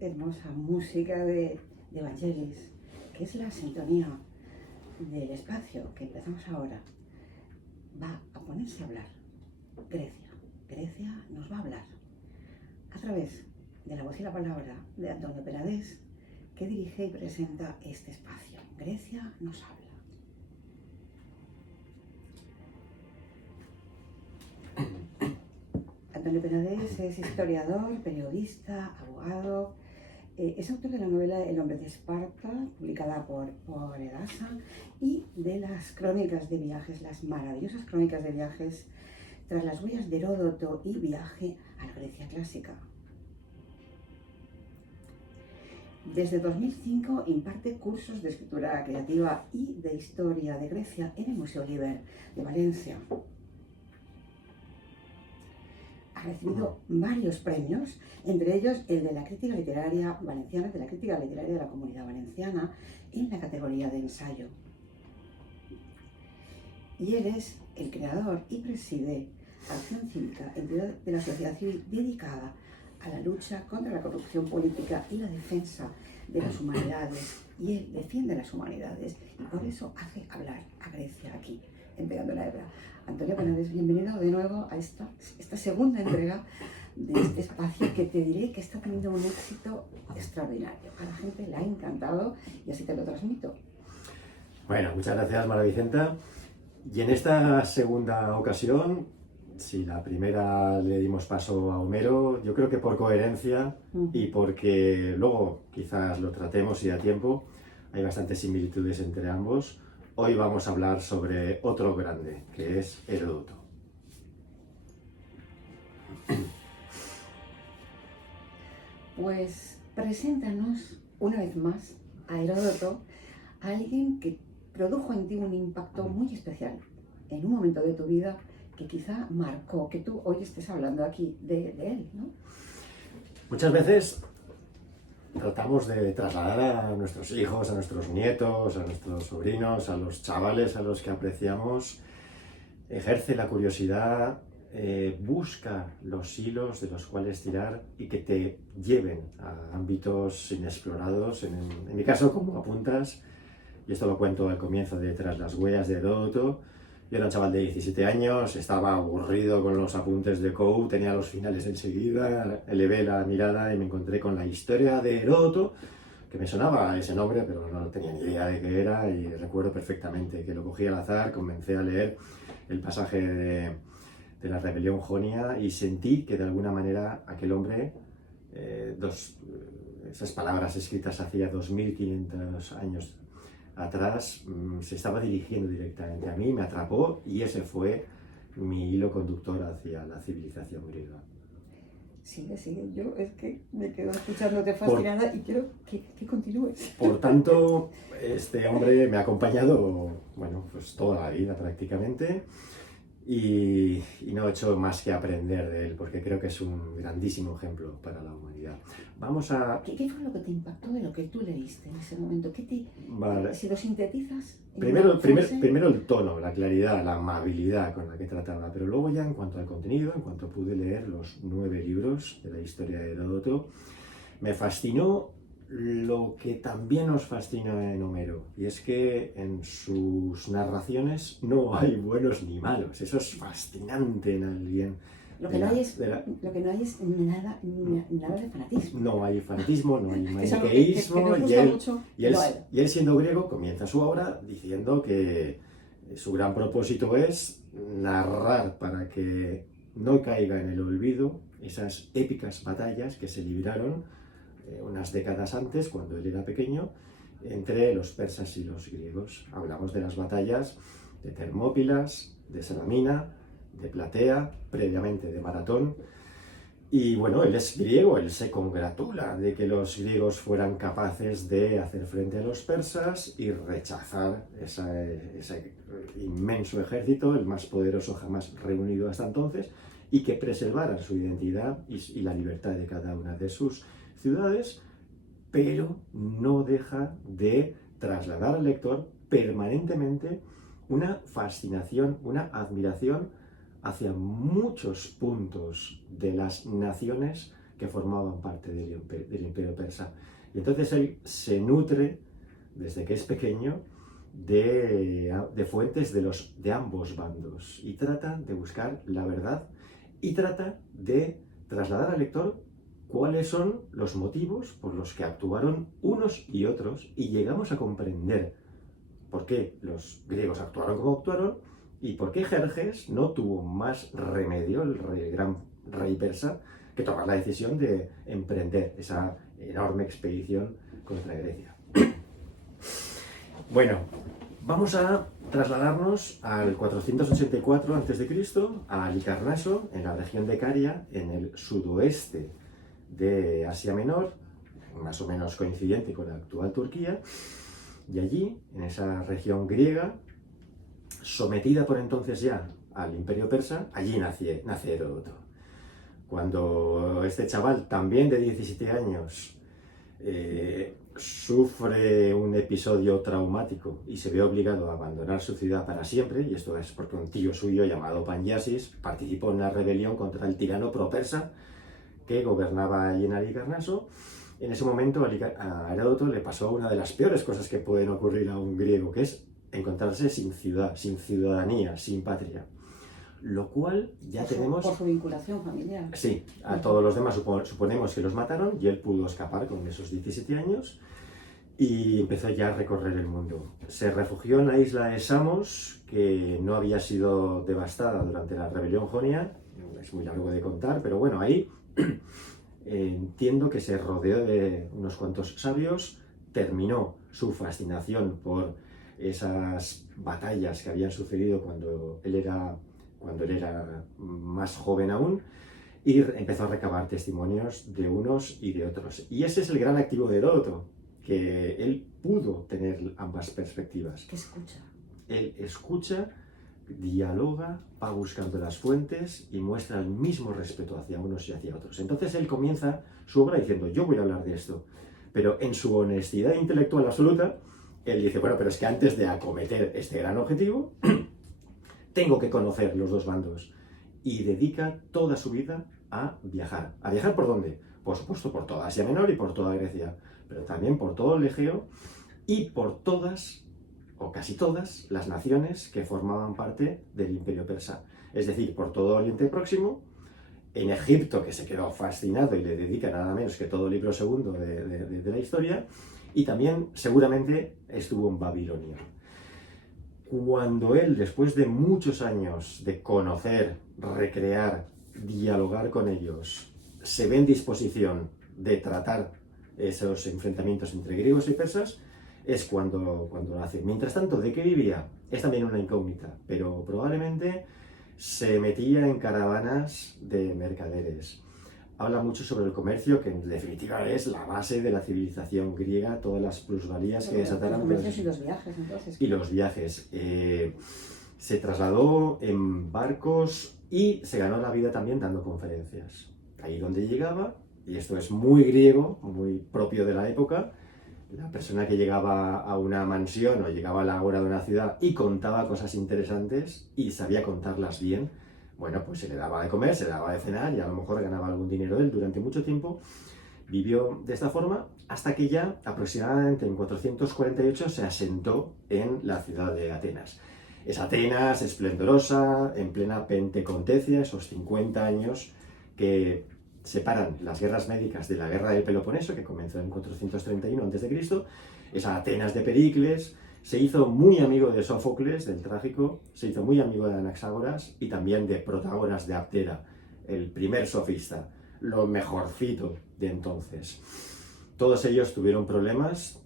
hermosa música de Vangelis, que es la sintonía del espacio que empezamos ahora, va a ponerse a hablar. Grecia nos va a hablar a través de la voz y la palabra de Antonio Penades, que dirige y presenta este espacio. Grecia nos habla. Antonio Penades es historiador, periodista, abogado. Es autor de la novela El hombre de Esparta, publicada por Edasa, y de las crónicas de viajes, las maravillosas crónicas de viajes tras las huellas de Heródoto y Viaje a la Grecia clásica. Desde 2005 imparte cursos de escritura creativa y de historia de Grecia en el Museo Liber de Valencia. Ha recibido varios premios, entre ellos el de la crítica literaria valenciana, de la crítica literaria de la Comunidad Valenciana, en la categoría de ensayo. Y él es el creador y preside Acción Cívica, entidad de la sociedad civil dedicada a la lucha contra la corrupción política y la defensa de las humanidades. Y él defiende las humanidades y por eso hace hablar a Grecia aquí, en Pegando la Hebra. Antonio Penades, bienvenido de nuevo a esta segunda entrega de este espacio que te diré que está teniendo un éxito extraordinario. A la gente le ha encantado y así te lo transmito. Bueno, muchas gracias, Mara Vicenta. Y en esta segunda ocasión, si la primera le dimos paso a Homero, yo creo que por coherencia y porque luego quizás lo tratemos y a tiempo, hay bastantes similitudes entre ambos. Hoy vamos a hablar sobre otro grande, que es Heródoto. Pues preséntanos una vez más a Heródoto, a alguien que produjo en ti un impacto muy especial en un momento de tu vida que quizá marcó que tú hoy estés hablando aquí de él, ¿no? Muchas veces tratamos de trasladar a nuestros hijos, a nuestros nietos, a nuestros sobrinos, a los chavales a los que apreciamos, ejerce la curiosidad, busca los hilos de los cuales tirar y que te lleven a ámbitos inexplorados. En mi caso, como apuntas, y esto lo cuento al comienzo de Tras las huellas de Heródoto, yo era un chaval de 17 años, estaba aburrido con los apuntes de Coe, tenía los finales enseguida, elevé la mirada y me encontré con la historia de Heródoto, que me sonaba ese nombre, pero no tenía ni idea de qué era, y recuerdo perfectamente que lo cogí al azar, comencé a leer el pasaje de la rebelión jonia y sentí que de alguna manera aquel hombre, esas palabras escritas hacía 2500 años atrás, se estaba dirigiendo directamente a mí, me atrapó y ese fue mi hilo conductor hacia la civilización griega. Sigue, yo es que me quedo escuchándote fascinada y quiero que continúes. Por tanto, este hombre me ha acompañado, bueno, pues toda la vida prácticamente, y no he hecho más que aprender de él, porque creo que es un grandísimo ejemplo para la humanidad. Vamos a... ¿Qué fue lo que te impactó de lo que tú leíste en ese momento? Vale. Si lo sintetizas... Primero el tono, la claridad, la amabilidad con la que trataba, pero luego ya en cuanto al contenido, en cuanto pude leer los 9 libros de la historia de Heródoto, me fascinó lo que también nos fascina en Homero, y es que en sus narraciones no hay buenos ni malos. Eso es fascinante en alguien. Lo que no hay es nada de fanatismo. No hay fanatismo, no hay maniqueísmo, y él siendo griego comienza su obra diciendo que su gran propósito es narrar para que no caiga en el olvido esas épicas batallas que se libraron unas décadas antes, cuando él era pequeño, entre los persas y los griegos. Hablamos de las batallas de Termópilas, de Salamina, de Platea, previamente de Maratón. Y bueno, él es griego, él se congratula de que los griegos fueran capaces de hacer frente a los persas y rechazar ese inmenso ejército, el más poderoso jamás reunido hasta entonces, y que preservaran su identidad y la libertad de cada una de sus ciudades, pero no deja de trasladar al lector permanentemente una fascinación, una admiración hacia muchos puntos de las naciones que formaban parte del imperio persa. Y entonces él se nutre, desde que es pequeño, de fuentes de ambos bandos y trata de buscar la verdad y trata de trasladar al lector cuáles son los motivos por los que actuaron unos y otros, y llegamos a comprender por qué los griegos actuaron como actuaron y por qué Jerjes no tuvo más remedio, el gran rey persa, que tomar la decisión de emprender esa enorme expedición contra Grecia. Bueno, vamos a trasladarnos al 484 a.C., a Halicarnaso, en la región de Caria, en el sudoeste de Asia Menor, más o menos coincidente con la actual Turquía, y allí, en esa región griega, sometida por entonces ya al imperio persa, allí nace Heródoto. Cuando este chaval, también de 17 años, sufre un episodio traumático y se ve obligado a abandonar su ciudad para siempre, y esto es porque un tío suyo llamado Panyasis participó en la rebelión contra el tirano pro-persa que gobernaba allí en Halicarnaso. En ese momento a Heródoto le pasó una de las peores cosas que pueden ocurrir a un griego, que es encontrarse sin ciudad, sin ciudadanía, sin patria. Lo cual ya tenemos... Por su vinculación familiar. Sí, a todos los demás suponemos que los mataron y él pudo escapar con esos 17 años y empezó ya a recorrer el mundo. Se refugió en la isla de Samos, que no había sido devastada durante la rebelión jonia. Es muy largo de contar, pero bueno, ahí entiendo que se rodeó de unos cuantos sabios, terminó su fascinación por esas batallas que habían sucedido cuando él era más joven aún, y empezó a recabar testimonios de unos y de otros. Y ese es el gran activo de Heródoto, que él pudo tener ambas perspectivas. ¿Qué escucha? Él escucha, dialoga, va buscando las fuentes y muestra el mismo respeto hacia unos y hacia otros. Entonces él comienza su obra diciendo, yo voy a hablar de esto, pero en su honestidad intelectual absoluta, él dice, bueno, pero es que antes de acometer este gran objetivo, tengo que conocer los dos bandos. Y dedica toda su vida a viajar. ¿A viajar por dónde? Por supuesto por toda Asia Menor y por toda Grecia, pero también por todo el Egeo y por todas, o casi todas, las naciones que formaban parte del imperio persa. Es decir, por todo Oriente Próximo, en Egipto, que se quedó fascinado y le dedica nada menos que todo el libro segundo de la historia, y también seguramente estuvo en Babilonia. Cuando él, después de muchos años de conocer, recrear, dialogar con ellos, se ve en disposición de tratar esos enfrentamientos entre griegos y persas, es cuando lo hace. Mientras tanto, ¿de qué vivía? Es también una incógnita, pero probablemente se metía en caravanas de mercaderes. Habla mucho sobre el comercio, que en definitiva es la base de la civilización griega, todas las plusvalías que desataron. Los comercios y los viajes, entonces. Y los viajes. Se trasladó en barcos y se ganó la vida también dando conferencias. Ahí donde llegaba, y esto es muy griego, muy propio de la época, la persona que llegaba a una mansión o llegaba a la hora de una ciudad y contaba cosas interesantes y sabía contarlas bien, bueno, pues se le daba de comer, se le daba de cenar y a lo mejor ganaba algún dinero él. Durante mucho tiempo vivió de esta forma hasta que ya aproximadamente en 448 se asentó en la ciudad de Atenas. Es Atenas esplendorosa, en plena Pentecontecia, esos 50 años que separan las guerras médicas de la guerra del Peloponeso, que comenzó en 431 a.C., esa Atenas de Pericles. Se hizo muy amigo de Sófocles, del Trágico, se hizo muy amigo de Anaxágoras y también de Protágoras de Abdera, el primer sofista, lo mejorcito de entonces. Todos ellos tuvieron problemas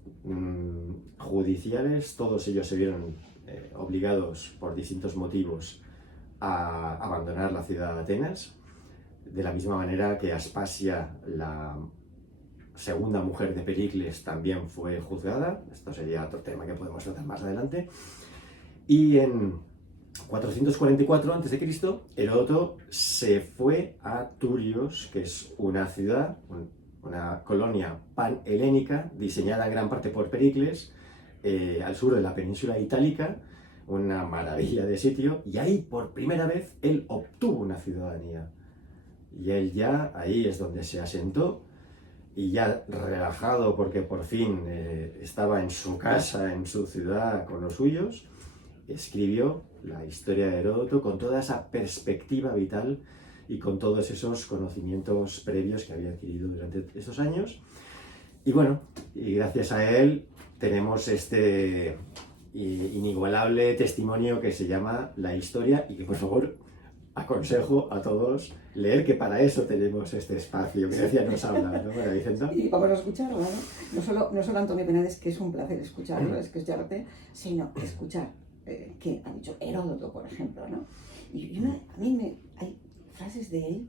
judiciales, todos ellos se vieron obligados por distintos motivos a abandonar la ciudad de Atenas, de la misma manera que Aspasia, la segunda mujer de Pericles, también fue juzgada. Esto sería otro tema que podemos tratar más adelante. Y en 444 a.C., Heródoto se fue a Turios, que es una ciudad, una colonia panhelénica, diseñada en gran parte por Pericles, al sur de la península itálica, una maravilla de sitio, y ahí por primera vez él obtuvo una ciudadanía. Y él ya, ahí es donde se asentó, y ya relajado porque por fin estaba en su casa, en su ciudad, con los suyos, escribió la historia de Heródoto con toda esa perspectiva vital y con todos esos conocimientos previos que había adquirido durante esos años. Y bueno, y gracias a él tenemos este inigualable testimonio que se llama La Historia, y que por favor aconsejo a todos leer, que para eso tenemos este espacio que decía nos habla, ¿no, María Vicenta? Y vamos a escucharlo, ¿no? No solo Antonio Penades, que es un placer escucharlo, escucharte, sino escuchar que ha dicho Heródoto, por ejemplo, ¿no? Y a mí hay frases de él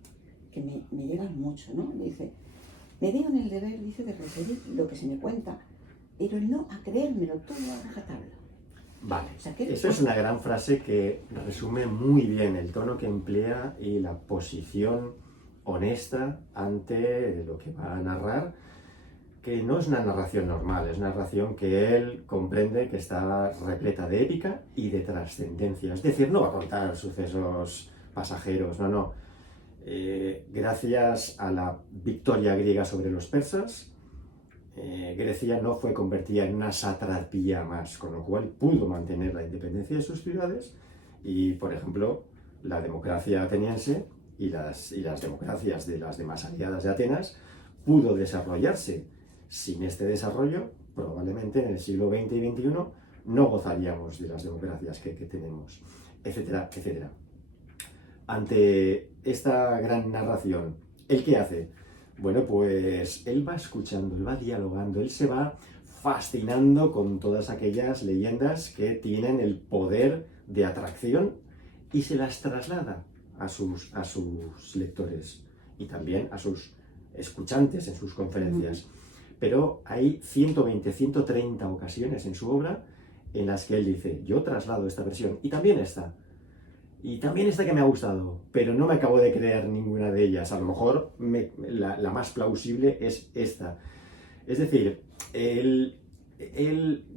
que me llegan mucho, ¿no? Dice, me veo en el deber, dice, de referir lo que se me cuenta, pero el no a creérmelo todo a rajatabla. Vale, o sea, eso es una gran frase que resume muy bien el tono que emplea y la posición honesta ante lo que va a narrar, que no es una narración normal, es una narración que él comprende que está repleta de épica y de trascendencia. Es decir, no va a contar sucesos pasajeros, no. Gracias a la victoria griega sobre los persas, Grecia no fue convertida en una satrapía más, con lo cual pudo mantener la independencia de sus ciudades y, por ejemplo, la democracia ateniense y las democracias de las demás aliadas de Atenas pudo desarrollarse. Sin este desarrollo, probablemente en el siglo XX y XXI no gozaríamos de las democracias que tenemos, etcétera, etcétera. Ante esta gran narración, ¿el qué hace? Bueno, pues él va escuchando, él va dialogando, él se va fascinando con todas aquellas leyendas que tienen el poder de atracción y se las traslada a sus lectores y también a sus escuchantes en sus conferencias. Pero hay 120, 130 ocasiones en su obra en las que él dice, yo traslado esta versión y también esta. Y también esta que me ha gustado, pero no me acabo de creer ninguna de ellas. A lo mejor la más plausible es esta. Es decir, él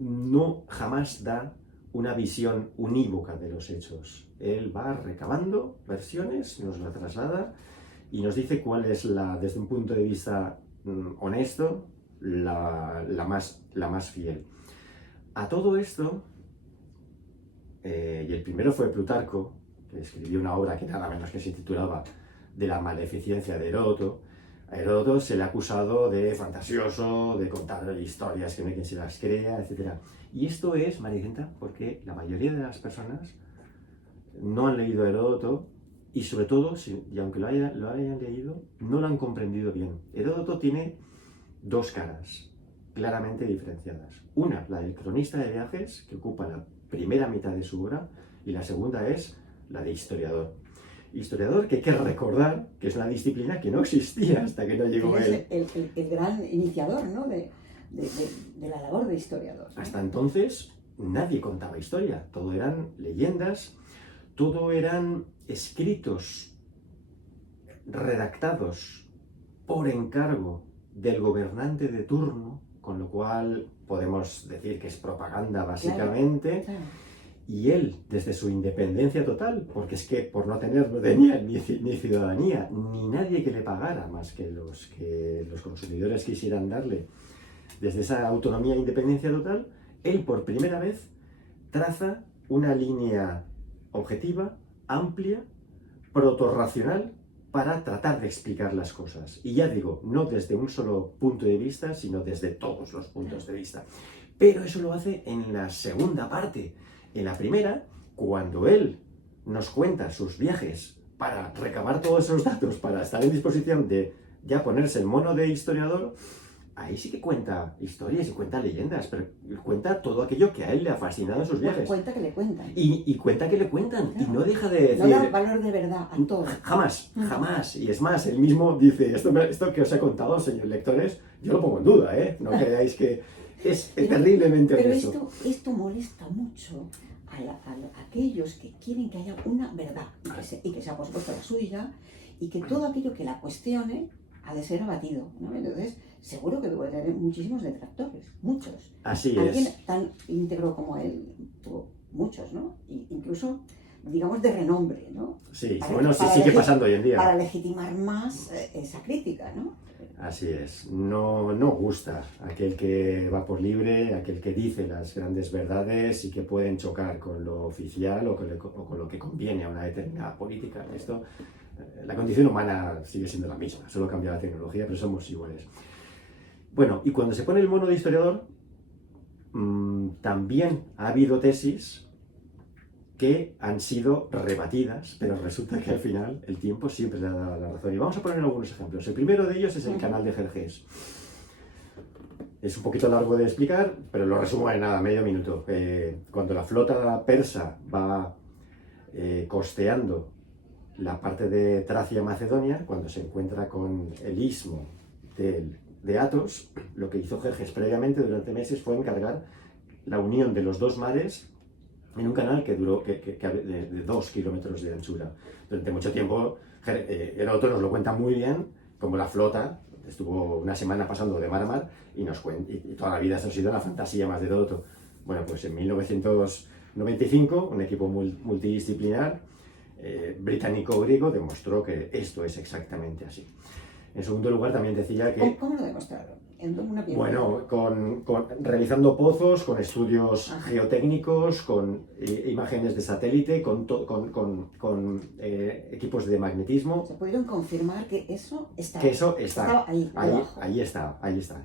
no jamás da una visión unívoca de los hechos. Él va recabando versiones, nos la traslada y nos dice cuál es desde un punto de vista honesto, la más fiel. A todo esto, y el primero fue Plutarco, que escribió una obra que nada menos que se titulaba De la maleficencia de Heródoto. A Heródoto se le ha acusado de fantasioso, de contar historias que no hay quien se las crea, etc. Y esto es, María Vicenta, porque la mayoría de las personas no han leído a Heródoto y sobre todo, y aunque lo hayan leído, no lo han comprendido bien. Heródoto tiene dos caras claramente diferenciadas. Una, la del cronista de viajes, que ocupa la primera mitad de su obra, y la segunda es la de historiador. Historiador que hay que recordar que es una disciplina que no existía hasta que no llegó él. Es el gran iniciador, ¿no? de la labor de historiador, ¿no? Hasta entonces nadie contaba historia, todo eran leyendas, todo eran escritos redactados por encargo del gobernante de turno, con lo cual podemos decir que es propaganda básicamente. Claro. Y él, desde su independencia total, porque es que por no tener, no tenía ni ciudadanía, ni nadie que le pagara más que los consumidores quisieran darle, desde esa autonomía e independencia total, él por primera vez traza una línea objetiva, amplia, protorracional, para tratar de explicar las cosas. Y ya digo, no desde un solo punto de vista, sino desde todos los puntos de vista. Pero eso lo hace en la segunda parte. En la primera, cuando él nos cuenta sus viajes para recabar todos esos datos, para estar en disposición de ya ponerse el mono de historiador, ahí sí que cuenta historias y cuenta leyendas, pero cuenta todo aquello que a él le ha fascinado en sus viajes. Cuenta que le cuentan. Y cuenta que le cuentan, claro. Y no deja de decir... No da valor de verdad a todo. Jamás. Y es más, él mismo dice, esto que os he contado, señores lectores, yo lo pongo en duda, ¿eh? No creáis que es terriblemente honesto. Pero esto molesta mucho a aquellos que quieren que haya una verdad y que sea por supuesto la suya y que todo aquello que la cuestione ha de ser abatido, ¿no? Entonces, seguro que puede tener muchísimos detractores, muchos. Así Alguien es. tan íntegro como él tuvo muchos, ¿no? Y incluso digamos, de renombre, ¿no? Sí, bueno, sí sigue pasando hoy en día. Para legitimar más esa crítica, ¿no? Así es, no gusta aquel que va por libre, aquel que dice las grandes verdades y que pueden chocar con lo oficial o con lo que conviene a una determinada política. Esto, la condición humana sigue siendo la misma, solo cambia la tecnología, pero somos iguales. Bueno, y cuando se pone el mono de historiador, también ha habido tesis que han sido rebatidas, pero resulta que al final el tiempo siempre le ha dado la razón. Y vamos a poner algunos ejemplos. El primero de ellos es el canal de Jerjes. Es un poquito largo de explicar, pero lo resumo en nada, medio minuto. Cuando la flota persa va costeando la parte de Tracia-Macedonia, cuando se encuentra con el istmo de Athos, lo que hizo Jerjes previamente durante meses fue encargar la unión de los dos mares en un canal que duró de 2 kilómetros de anchura. Durante mucho tiempo, Heródoto nos lo cuenta muy bien, como la flota estuvo una semana pasando de mar a mar y toda la vida eso ha sido la fantasía más de Heródoto. Bueno, pues en 1995, un equipo multidisciplinar británico-griego demostró que esto es exactamente así. En segundo lugar, también decía que... ¿Cómo lo demostraron? Bueno, realizando pozos, con estudios geotécnicos, con imágenes de satélite, con equipos de magnetismo. ¿Se pudieron confirmar que eso estaba? Que eso está. Ahí está.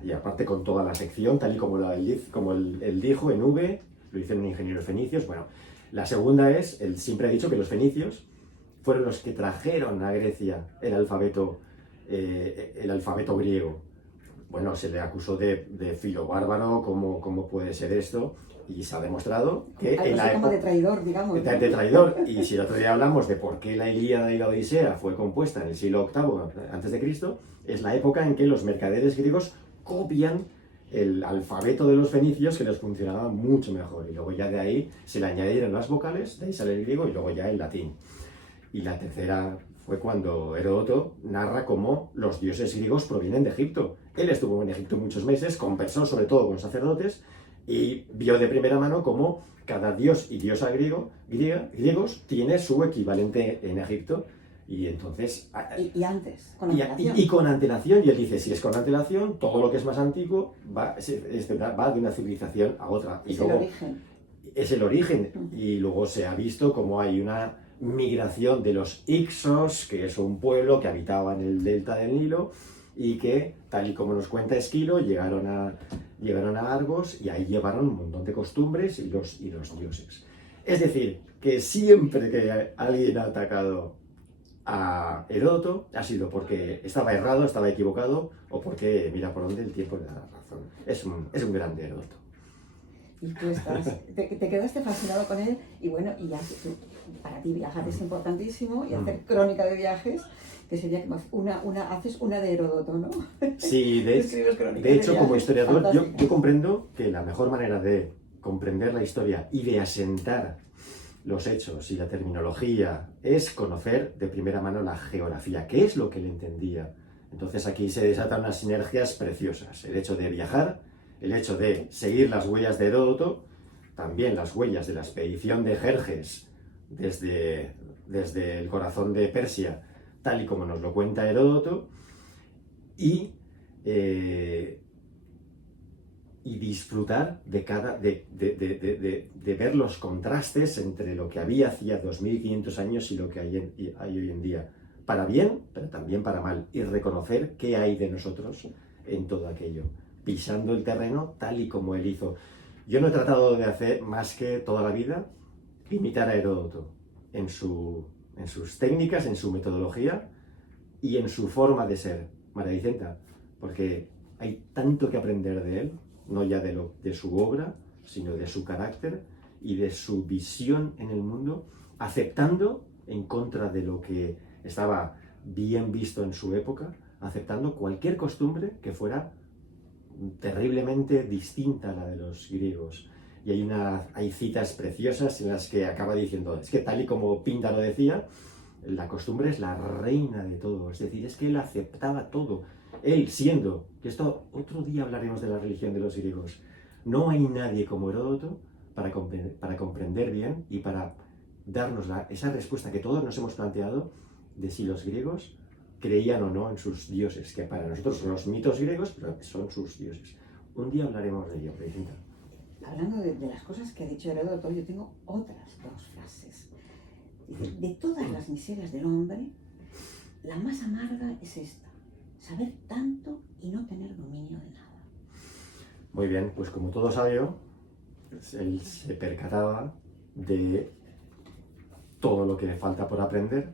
Y aparte con toda la sección, tal y como él dijo, en V, lo hicieron ingenieros fenicios. Bueno, la segunda es, él siempre ha dicho que los fenicios fueron los que trajeron a Grecia el alfabeto griego. Bueno, se le acusó de filo bárbaro, ¿cómo puede ser esto? Y se ha demostrado que en la época... como de traidor, digamos. De traidor. Y si el otro día hablamos de por qué la Ilíada y la Odisea fue compuesta en el siglo VIII a.C., es la época en que los mercaderes griegos copian el alfabeto de los fenicios, que les funcionaba mucho mejor. Y luego ya de ahí se le añadieron las vocales, de ahí sale el griego y luego ya el latín. Y la tercera fue cuando Heródoto narra cómo los dioses griegos provienen de Egipto. Él estuvo en Egipto muchos meses, conversó sobre todo con sacerdotes y vio de primera mano cómo cada dios y diosa griegos tiene su equivalente en Egipto. Y entonces... Y antes, con antelación. Y con antelación, y él dice, si es con antelación, todo lo que es más antiguo va de una civilización a otra. Es el origen. Es el origen. Y luego se ha visto cómo hay una migración de los Ixos, que es un pueblo que habitaba en el delta del Nilo y que, tal y como nos cuenta Esquilo, llegaron a Argos y ahí llevaron un montón de costumbres y los dioses. Es decir, que siempre que alguien ha atacado a Heródoto ha sido porque estaba errado, estaba equivocado o porque mira por dónde el tiempo le da la razón. Es un grande Heródoto. Y tú te quedaste fascinado con él y bueno, y ya para ti viajar es importantísimo y hacer crónica de viajes, que sería que haces una de Heródoto, ¿no? Sí, de hecho como historiador yo comprendo que la mejor manera de comprender la historia y de asentar los hechos y la terminología es conocer de primera mano la geografía, qué es lo que él entendía. Entonces aquí se desatan unas sinergias preciosas, el hecho de viajar, el hecho de seguir las huellas de Heródoto, también las huellas de la expedición de Jerjes desde el corazón de Persia, tal y como nos lo cuenta Heródoto, y disfrutar de ver los contrastes entre lo que había hacía 2500 años y lo que hay hoy en día, para bien, pero también para mal, y reconocer qué hay de nosotros en todo aquello, pisando el terreno tal y como él hizo. Yo no he tratado de hacer más que toda la vida imitar a Heródoto en sus técnicas, en su metodología y en su forma de ser, María Vicenta, porque hay tanto que aprender de él, no ya de su obra, sino de su carácter y de su visión en el mundo, aceptando, en contra de lo que estaba bien visto en su época, aceptando cualquier costumbre que fuera terriblemente distinta a la de los griegos. Y hay citas preciosas en las que acaba diciendo, es que tal y como Píndaro decía, la costumbre es la reina de todo, es decir, es que él aceptaba todo. Él siendo, que esto otro día hablaremos de la religión de los griegos, no hay nadie como Heródoto para comprender bien y para darnos esa respuesta que todos nos hemos planteado de si los griegos creían o no en sus dioses, que para nosotros son los mitos griegos, pero son sus dioses. Un día hablaremos de ello, Maricinta. Hablando de las cosas que ha dicho Heródoto, yo tengo otras dos frases. Dice, de todas las miserias del hombre, la más amarga es esta, saber tanto y no tener dominio de nada. Muy bien, pues como todo sabio, él se percataba de todo lo que le falta por aprender,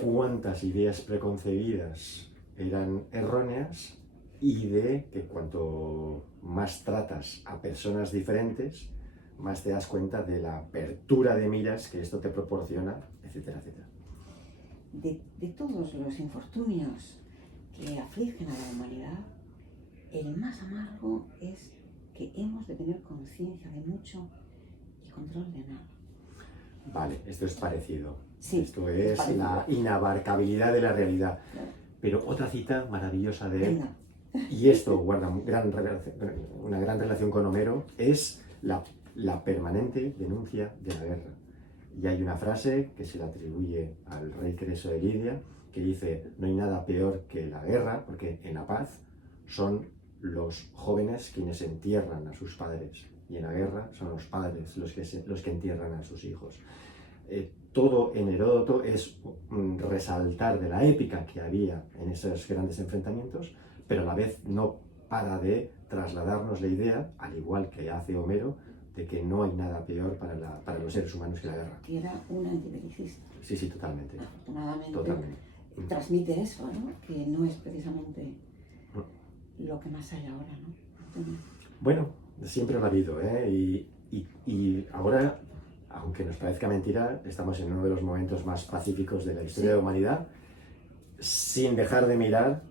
cuántas ideas preconcebidas eran erróneas y de que cuanto más tratas a personas diferentes, más te das cuenta de la apertura de miras que esto te proporciona, etcétera, etcétera. De todos los infortunios que afligen a la humanidad, el más amargo es que hemos de tener conciencia de mucho y control de nada. Vale, esto es parecido. Sí, esto es parecido. La inabarcabilidad de la realidad. Claro. Pero otra cita maravillosa de él, y esto guarda una gran relación con Homero, es la permanente denuncia de la guerra. Y hay una frase que se le atribuye al rey Creso de Lidia, que dice, no hay nada peor que la guerra, porque en la paz son los jóvenes quienes entierran a sus padres, y en la guerra son los padres los que entierran a sus hijos. Todo en Heródoto es resaltar de la épica que había en esos grandes enfrentamientos, pero a la vez no para de trasladarnos la idea, al igual que hace Homero, de que no hay nada peor para los seres humanos que la guerra. Que era un antibelicista. Sí, sí, totalmente. Afortunadamente totalmente. Transmite eso, ¿no? Que no es precisamente lo que más hay ahora, ¿no? Bueno, siempre lo ha habido, ¿eh? Y ahora, aunque nos parezca mentira, estamos en uno de los momentos más pacíficos de la historia de la humanidad, sin dejar de mirar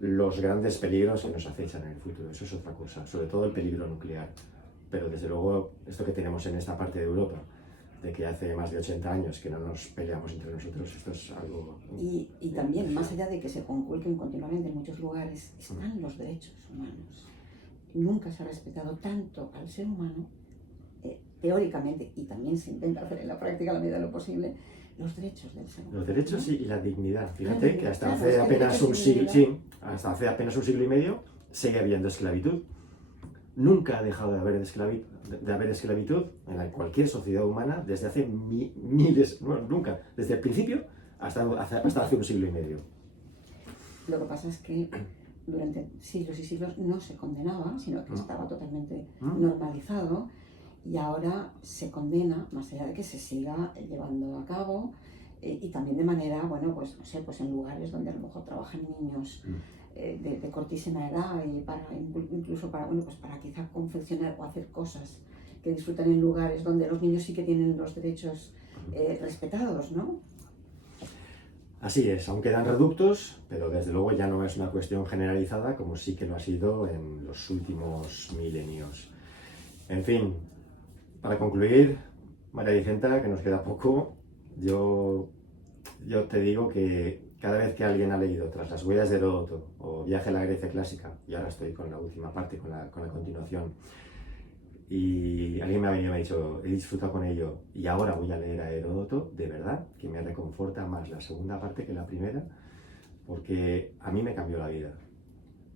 los grandes peligros que nos acechan en el futuro. Eso es otra cosa, sobre todo el peligro nuclear. Pero desde luego, esto que tenemos en esta parte de Europa, de que hace más de 80 años que no nos peleamos entre nosotros, esto es algo... Y también, más allá de que se conculquen continuamente en muchos lugares, están los derechos humanos. Nunca se ha respetado tanto al ser humano, teóricamente, y también se intenta hacer en la práctica a la medida de lo posible, los derechos del ser humano. Los derechos, ¿no? Y la dignidad. Fíjate que hasta hace apenas un siglo, sí, hasta hace apenas un siglo y medio sigue habiendo esclavitud. Nunca ha dejado de haber esclavitud en cualquier sociedad humana desde hace miles, no, nunca, desde el principio hasta hace un siglo y medio. Lo que pasa es que durante siglos y siglos no se condenaba, sino que estaba totalmente normalizado, y ahora se condena, más allá de que se siga llevando a cabo, y también de manera, bueno, pues no sé, pues en lugares donde a lo mejor trabajan niños de cortísima edad, y incluso para, bueno, pues para quizá confeccionar o hacer cosas que disfrutan en lugares donde los niños sí que tienen los derechos respetados, ¿no? Así es, aún quedan reductos, pero desde luego ya no es una cuestión generalizada como sí que lo ha sido en los últimos milenios. En fin, para concluir, María Vicenta, que nos queda poco, yo te digo que cada vez que alguien ha leído Tras las huellas de Heródoto o Viaje a la Grecia clásica, y ahora estoy con la última parte, con la continuación, y alguien me ha venido y me ha dicho, he disfrutado con ello y ahora voy a leer a Heródoto, de verdad que me reconforta más la segunda parte que la primera, porque a mí me cambió la vida.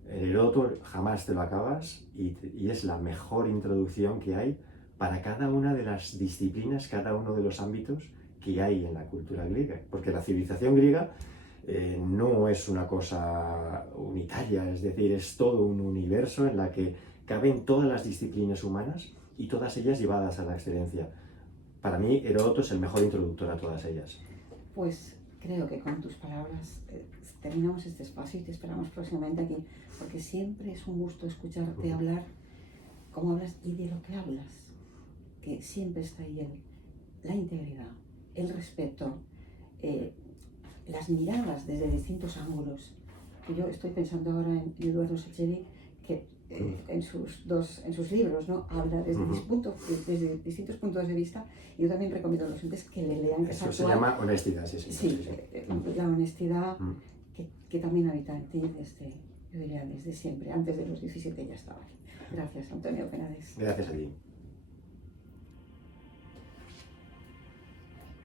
El Heródoto jamás te lo acabas y es la mejor introducción que hay para cada una de las disciplinas, cada uno de los ámbitos que hay en la cultura griega, porque la civilización griega no es una cosa unitaria, es decir, es todo un universo en la que caben todas las disciplinas humanas y todas ellas llevadas a la excelencia. Para mí, Heródoto es el mejor introductor a todas ellas. Pues creo que con tus palabras terminamos este espacio y te esperamos próximamente aquí, porque siempre es un gusto escucharte hablar, cómo hablas y de lo que hablas, que siempre está ahí la integridad, el respeto, las miradas desde distintos ángulos. Que yo estoy pensando ahora en Eduardo Sacheri, que en sus libros, ¿no? Habla desde distintos puntos de vista, y yo también recomiendo a los oyentes que le lean. Eso se llama honestidad, sí. La honestidad que también habita en ti yo diría desde siempre, antes de los 17 ya estaba. Gracias, Antonio Penades. Gracias a ti.